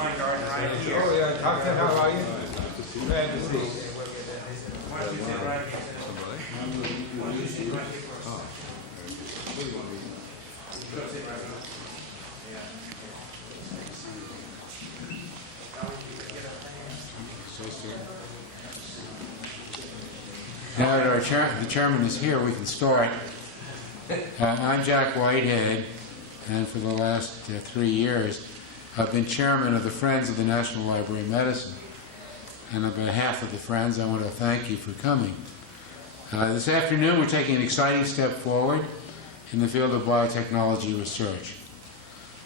lawn garden right here. Oh, yeah, Doctor, how are you? Glad to see you. Why don't you sit right here? Why don't you sit right here first? Go sit right here. Now that the chairman is here, we can start. I'm Jack Whitehead, and for the last 3 years, I've been chairman of the Friends of the National Library of Medicine. And on behalf of the Friends, I want to thank you for coming. This afternoon, we're taking an exciting step forward in the field of biotechnology research.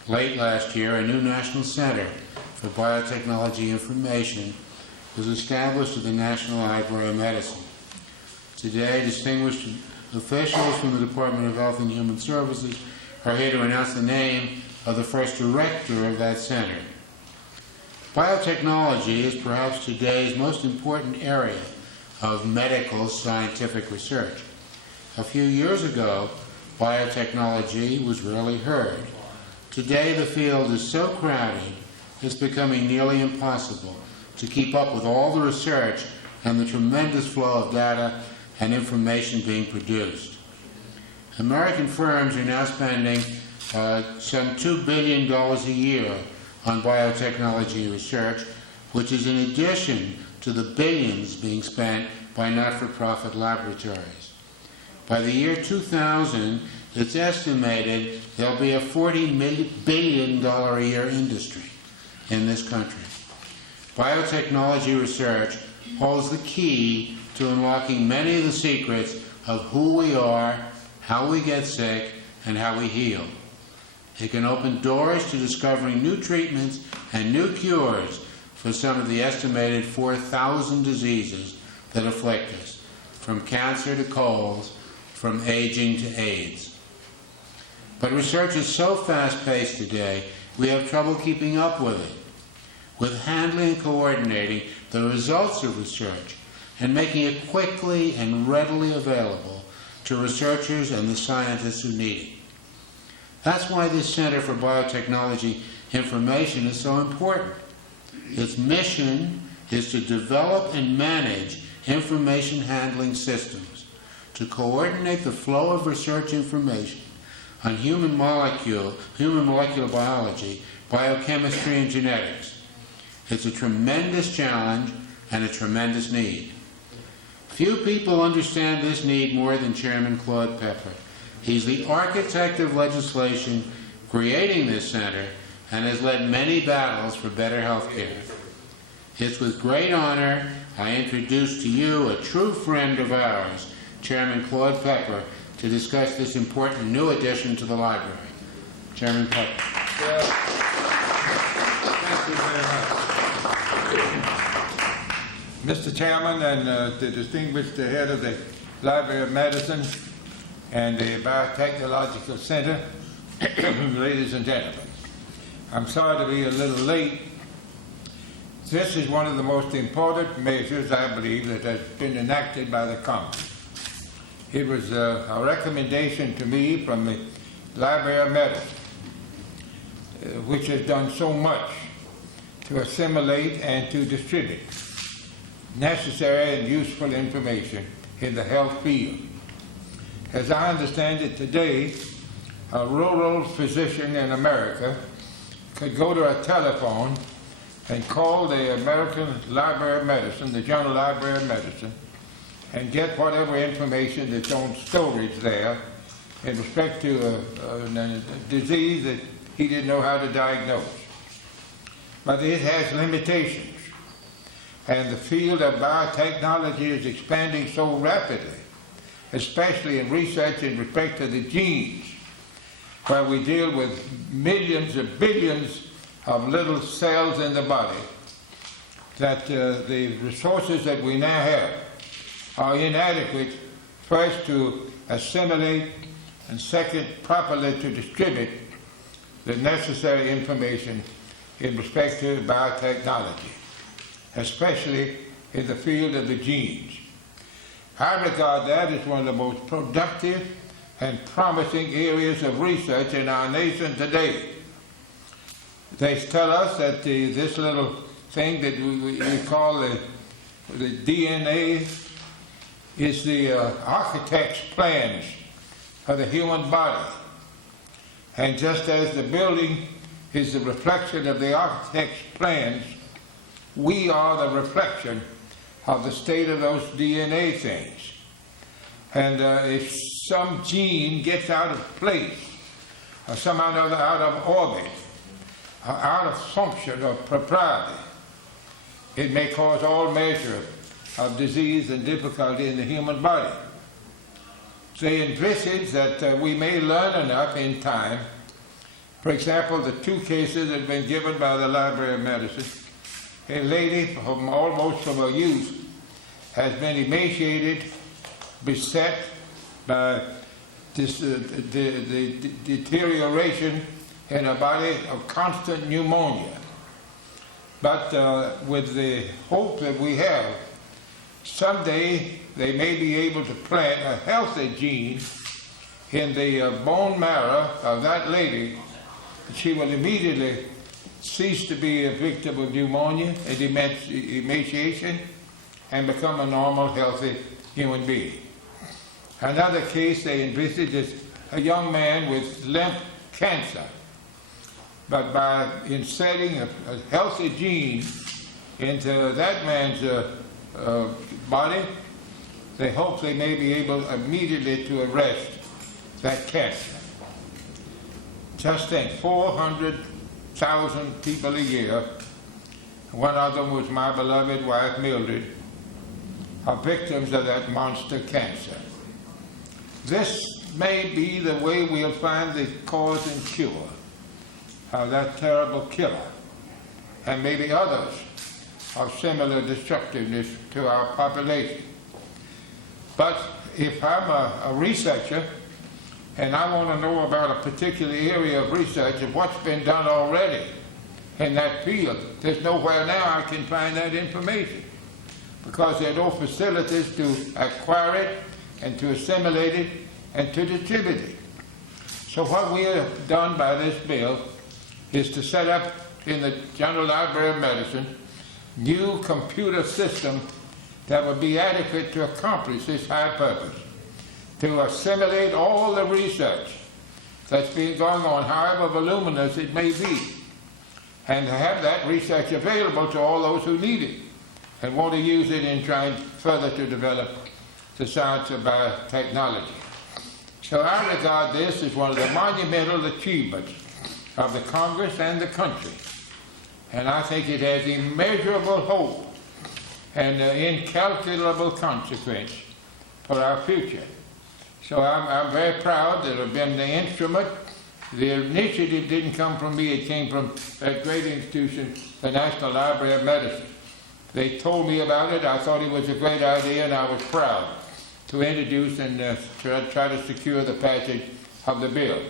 Late last year, a new National Center for Biotechnology Information was established at the National Library of Medicine. Today, distinguished officials from the Department of Health and Human Services are here to announce the name of the first director of that center. Biotechnology is perhaps today's most important area of medical scientific research. A few years ago, biotechnology was rarely heard. Today, the field is so crowded, it's becoming nearly impossible to keep up with all the research and the tremendous flow of data and information being produced. American firms are now spending some $2 billion a year on biotechnology research, which is in addition to the billions being spent by not-for-profit laboratories. By the year 2000, it's estimated there'll be a $40 billion a year industry in this country. Biotechnology research holds the key to unlocking many of the secrets of who we are, how we get sick, and how we heal. It can open doors to discovering new treatments and new cures for some of the estimated 4,000 diseases that afflict us, from cancer to colds, from aging to AIDS. But research is so fast-paced today, we have trouble keeping up with it, with handling and coordinating the results of research and making it quickly and readily available to researchers and the scientists who need it. That's why this Center for Biotechnology Information is so important. Its mission is to develop and manage information handling systems, to coordinate the flow of research information on human molecular biology, biochemistry, and genetics. It's a tremendous challenge and a tremendous need. Few people understand this need more than Chairman Claude Pepper. He's the architect of legislation creating this center and has led many battles for better health care. It's with great honor I introduce to you a true friend of ours, Chairman Claude Pepper, to discuss this important new addition to the library. Chairman Pepper. Thank you very much. Mr. Chairman and the distinguished head of the Library of Medicine and the Biotechnological Center, ladies and gentlemen, I'm sorry to be a little late. This is one of the most important measures, I believe, that has been enacted by the Congress. It was a recommendation to me from the Library of Medicine, which has done so much to assimilate and to distribute necessary and useful information in the health field. As I understand it today, a rural physician in America could go to a telephone and call the American Library of Medicine, the General Library of Medicine, and get whatever information that's on storage there in respect to a disease that he didn't know how to diagnose. But it has limitations. And the field of biotechnology is expanding so rapidly, especially in research in respect to the genes, where we deal with millions or billions of little cells in the body, that the resources that we now have are inadequate, first to assimilate, and second, properly to distribute the necessary information in respect to biotechnology, especially in the field of the genes. I regard that as one of the most productive and promising areas of research in our nation today. They tell us that this little thing that we call the DNA is the architect's plans of the human body. And just as the building is the reflection of the architect's plans, we are the reflection of the state of those DNA things. And if some gene gets out of place, or somehow or other out of orbit, or out of function or propriety, it may cause all measure of disease and difficulty in the human body. They envisage that we may learn enough in time. For example, the two cases that have been given by the Library of Medicine, a lady almost from her youth has been emaciated, beset by this, the deterioration in her body of constant pneumonia. But with the hope that we have, someday they may be able to plant a healthy gene in the bone marrow of that lady. She will immediately cease to be a victim of pneumonia and emaciation and become a normal, healthy human being. Another case they envisage is a young man with lymph cancer. But by inserting a healthy gene into that man's body, they hope they may be able immediately to arrest that cancer. Just think, 400,000 people a year, one of them was my beloved wife Mildred, are victims of that monster cancer. This may be the way we'll find the cause and cure of that terrible killer, and maybe others of similar destructiveness to our population. But if I'm a researcher and I want to know about a particular area of research and what's been done already in that field, there's nowhere now I can find that information, because there are no facilities to acquire it and to assimilate it and to distribute it. So what we have done by this bill is to set up in the General Library of Medicine new computer system that would be adequate to accomplish this high purpose, to assimilate all the research that's been going on, however voluminous it may be, and to have that research available to all those who need it and want to use it in trying further to develop the science of biotechnology. So I regard this as one of the monumental achievements of the Congress and the country. And I think it has immeasurable hope and incalculable consequence for our future. So I'm very proud that I've been the instrument. The initiative didn't come from me, it came from that great institution, the National Library of Medicine. They told me about it, I thought it was a great idea, and I was proud to introduce and try to secure the passage of the bill.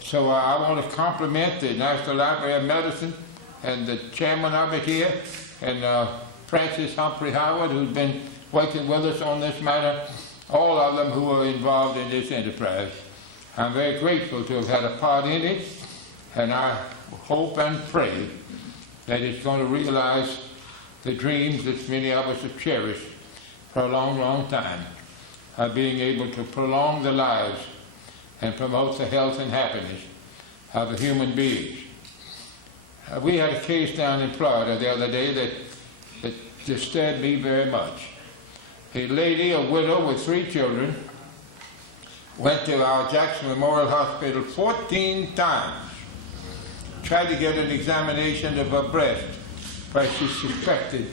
So I want to compliment the National Library of Medicine and the chairman of it here, and Francis Humphrey Howard, who's been working with us on this matter, all of them who are involved in this enterprise. I'm very grateful to have had a part in it, and I hope and pray that it's going to realize the dreams that many of us have cherished for a long, long time, of being able to prolong the lives and promote the health and happiness of the human beings. We had a case down in Florida the other day that disturbed me very much. A lady, a widow with 3 children, went to our Jackson Memorial Hospital 14 times, tried to get an examination of her breast, where she suspected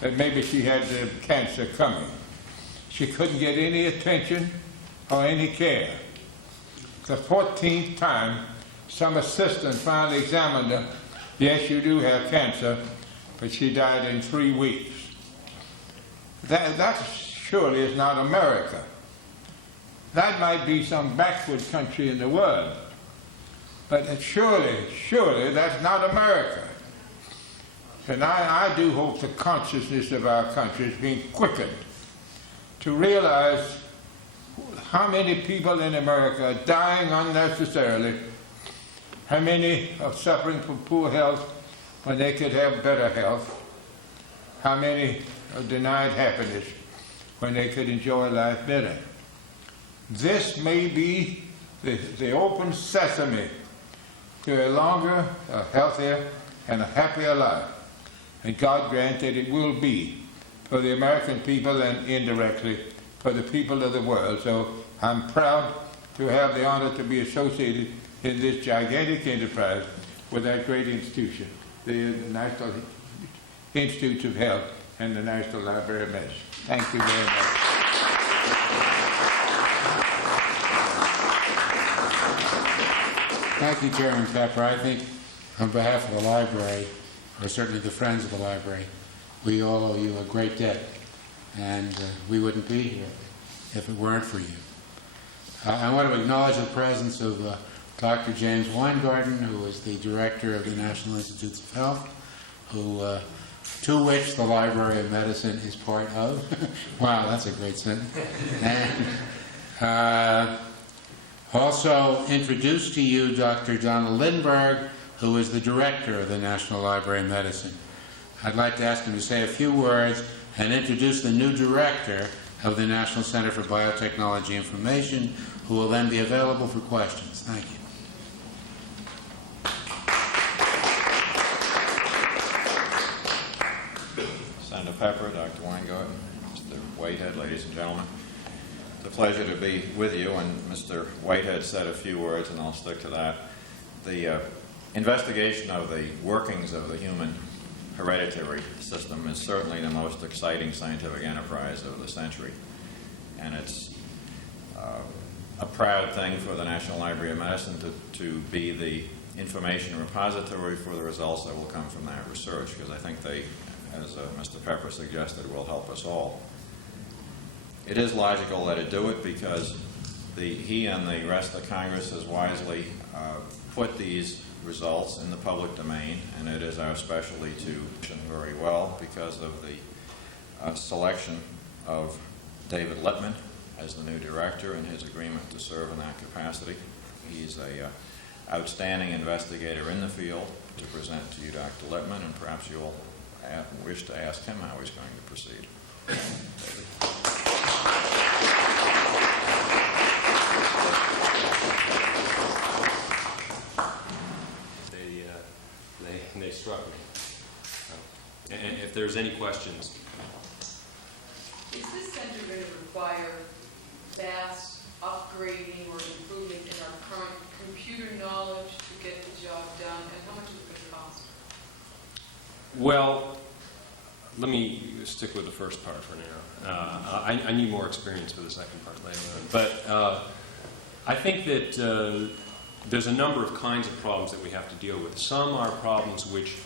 that maybe she had cancer coming. She couldn't get any attention or any care. The 14th time, some assistant finally examined her. Yes, you do have cancer, but she died in 3 weeks. That surely is not America. That might be some backward country in the world, but surely that's not America. And I do hope the consciousness of our country is being quickened to realize how many people in America are dying unnecessarily, How many are suffering from poor health when they could have better health? How many are denied happiness when they could enjoy life better? This may be the open sesame to a longer, a healthier, and a happier life. And God grant that it will be for the American people and indirectly for the people of the world. So I'm proud to have the honor to be associated in this gigantic enterprise with that great institution, the National Institutes of Health and the National Library of Medicine. Thank you very much. Thank you, Chairman Pepper. I think on behalf of the library, or certainly the Friends of the Library, we all owe you a great debt, and we wouldn't be here if it weren't for you. I want to acknowledge the presence of Dr. James Weingarten, who is the director of the National Institutes of Health, to which the Library of Medicine is part of. Wow, that's a great sentence. And also introduce to you Dr. Donald Lindberg, who is the director of the National Library of Medicine. I'd like to ask him to say a few words and introduce the new director of the National Center for Biotechnology Information, who will then be available for questions. Thank you. Senator Pepper, Dr. Weingarten, Mr. Whitehead, ladies and gentlemen. It's a pleasure to be with you, and Mr. Whitehead said a few words, and I'll stick to that. The investigation of the workings of the human hereditary system is certainly the most exciting scientific enterprise of the century, and it's a proud thing for the National Library of Medicine to be the information repository for the results that will come from that research, because I think they, as Mr. Pepper suggested, will help us all. It is logical that it do it because he and the rest of Congress has wisely put these results in the public domain, and it is our specialty to function very well because of the selection of David Lipman as the new director and his agreement to serve in that capacity. He's an outstanding investigator in the field to present to you, Dr. Lipman, and perhaps you'll wish to ask him how he's going to proceed. David. They struck me. And if there's any questions. Is this center going to require vast upgrading or improvement in our current computer knowledge to get the job done, and how much is it going to cost? Well, let me stick with the first part for now. I need more experience for the second part later on. But I think that there's a number of kinds of problems that we have to deal with. Some are problems which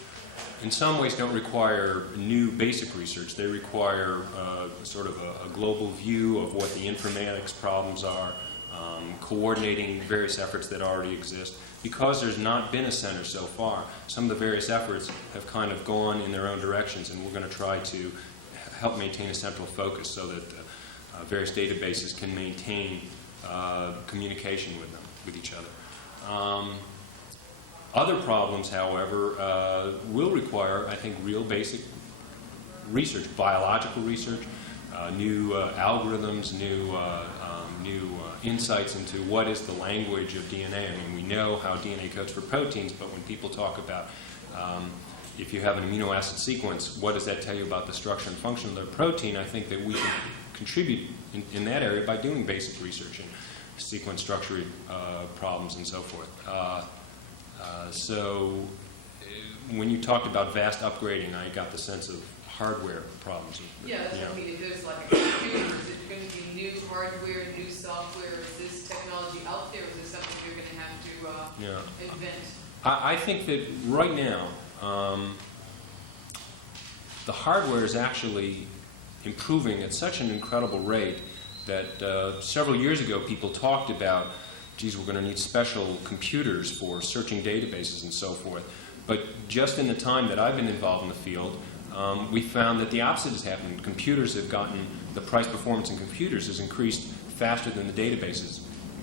in some ways don't require new basic research. They require sort of a global view of what the informatics problems are, coordinating various efforts that already exist. Because there's not been a center so far, some of the various efforts have kind of gone in their own directions, and we're going to try to help maintain a central focus so that various databases can maintain communication with each other. Other problems, however, will require, I think, real basic research, biological research, new algorithms, new insights into what is the language of DNA. I mean, we know how DNA codes for proteins, but when people talk about if you have an amino acid sequence, what does that tell you about the structure and function of the protein? I think that we can contribute in that area by doing basic research in sequence structure problems and so forth. So when you talked about vast upgrading, I got the sense of hardware problems. Yeah, that's what I mean. If there's like a computer, is it going to be new hardware, new software? Is this technology out there? Or is this something you're going to have to invent? I think that right now, the hardware is actually improving at such an incredible rate that several years ago people talked about, geez, we're going to need special computers for searching databases and so forth. But just in the time that I've been involved in the field, we found that the opposite has happened. Computers have gotten, the price performance in computers has increased faster than the databases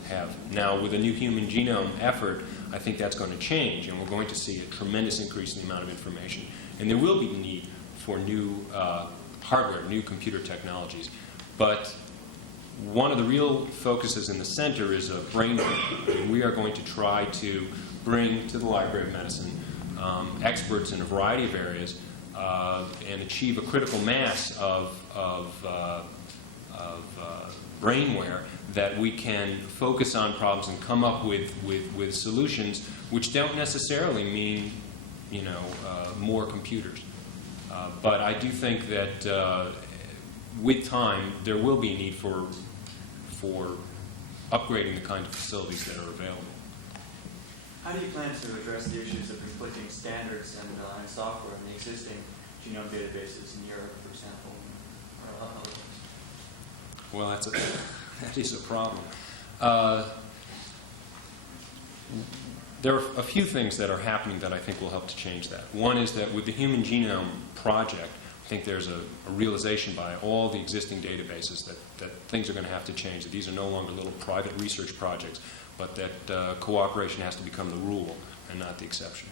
have. Now, with a new human genome effort, I think that's going to change, and we're going to see a tremendous increase in the amount of information. And there will be the need for new hardware, new computer technologies. But one of the real focuses in the center is a brain drain. And we are going to try to bring to the Library of Medicine experts in a variety of areas and achieve a critical mass of brainware that we can focus on problems and come up with solutions which don't necessarily mean, more computers. But I do think that with time there will be a need for upgrading the kind of facilities that are available. How do you plan to address the issues of conflicting standards and software in the existing genome databases in Europe, for example? Well, that is a problem. There are a few things that are happening that I think will help to change that. One is that with the Human Genome Project, I think there's a realization by all the existing databases that things are going to have to change, that these are no longer little private research projects, but that cooperation has to become the rule and not the exception.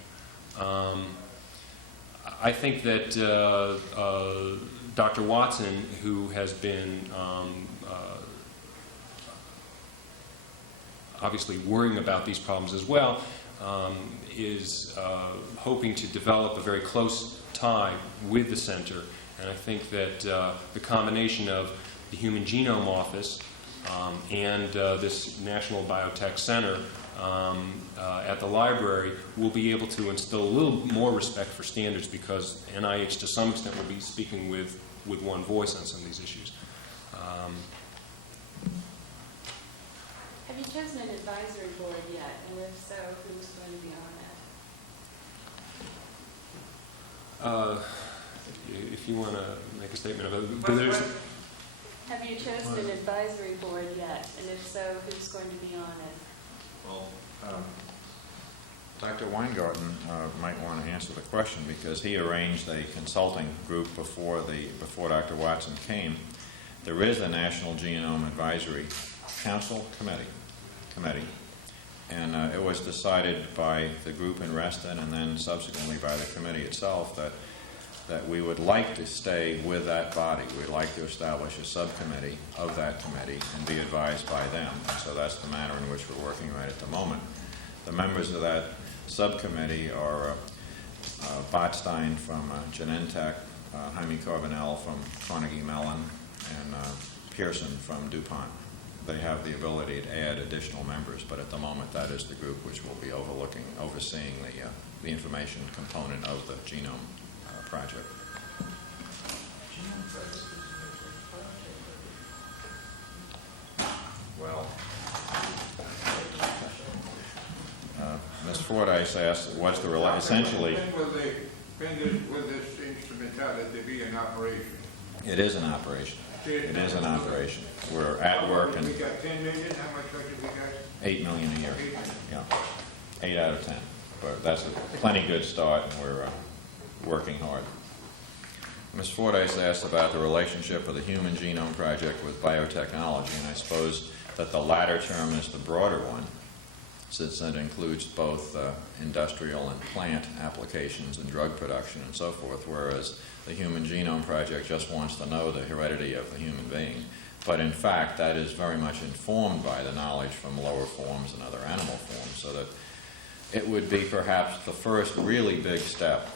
I think that Dr. Watson, who has been obviously worrying about these problems as well, is hoping to develop a very close tie with the center. And I think that the combination of the Human Genome Office and this National Biotech Center at the library will be able to instill a little more respect for standards, because NIH to some extent will be speaking with one voice on some of these issues. Have you chosen an advisory board yet? And if so, who's going to be on it? If you want to make a statement of it. But there's, Have you chosen an advisory board yet? And if so, who's going to be on it? Well, Dr. Weingarten might want to answer the question, because he arranged a consulting group before Dr. Watson came. There is a National Genome Advisory Council committee, and it was decided by the group in Reston and then subsequently by the committee itself that we would like to stay with that body. We'd like to establish a subcommittee of that committee and be advised by them. And so that's the manner in which we're working right at the moment. The members of that subcommittee are Botstein from Genentech, Jaime Carbonell from Carnegie Mellon, and Pearson from DuPont. They have the ability to add additional members, but at the moment that is the group which will be overseeing the information component of the genome project. Well, Ms. Fordyce asked, what's the essentially? When will this instrumentality be in operation? It is an operation. It is an operation. We're at work, and we got 10 million. How much budget we got? 8 million a year. Yeah, 8 out of 10. But that's a plenty good start, and we're working hard. Ms. Fordyce asked about the relationship of the Human Genome Project with biotechnology, and I suppose that the latter term is the broader one, since it includes both industrial and plant applications and drug production and so forth, whereas the Human Genome Project just wants to know the heredity of the human being. But in fact, that is very much informed by the knowledge from lower forms and other animal forms, so that it would be perhaps the first really big step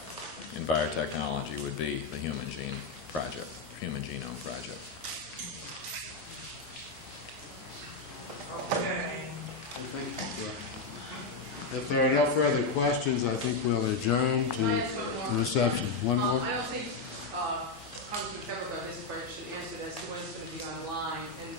in biotechnology would be the Human Genome Project. Okay. If there are no further questions, I think we'll adjourn to the reception. One more? I don't think Congressman Pepper about this part should answer as to when it's going to be online. And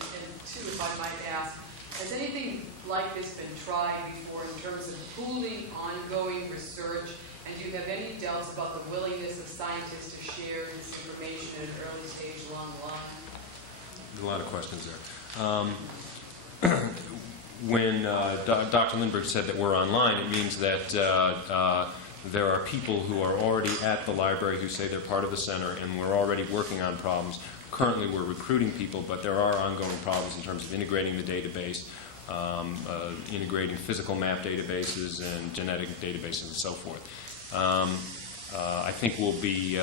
two, if I might ask, has anything like this been tried before in terms of pooling ongoing research? And do you have any doubts about the willingness of scientists to share this information at an early stage along the line? there's a lot of questions there. When Dr. Lindberg said that we're online, it means that there are people who are already at the library who say they're part of the center, and we're already working on problems. Currently, we're recruiting people, but there are ongoing problems in terms of integrating the database, integrating physical map databases and genetic databases and so forth. I think we'll be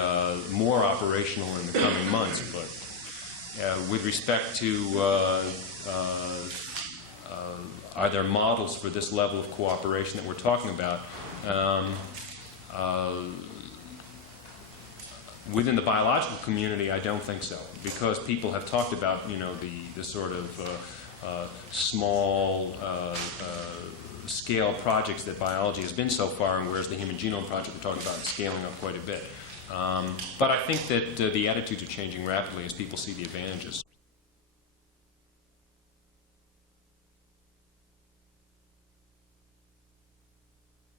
more operational in the coming months, but with respect to are there models for this level of cooperation that we're talking about? Within the biological community, I don't think so, because people have talked about, the sort of small scale projects that biology has been so far, and whereas the Human Genome Project we're talking about is scaling up quite a bit. But I think that the attitudes are changing rapidly as people see the advantages.